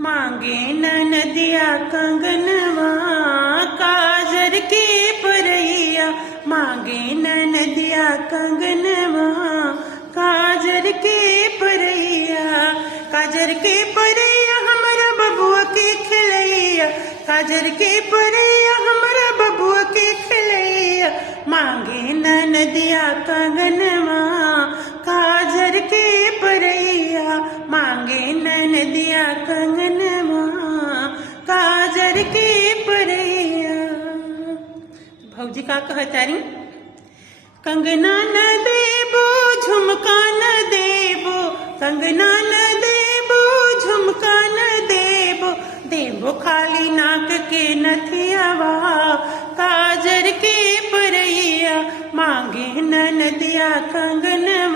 मांगे नदिया कंगनवा काजर के परैया। मांगे नदिया कंगनवा काजर के परैया। काजर के परैया हमारा बबुआ के खिलैया। काजर के परैया हमारा बबुआ के खिलैया। मांगे नदिया कंगनवा काजर के परैया। मांगे नदिया कंगनवा काजर के परैया। भौजी का कहतारी, कंगना न देबो झुमका न देबो। कंगना न देबो झुमका न देबो। देबो खाली नाक के नथियावा काजर के परैया। मांगे नदिया कंगनवा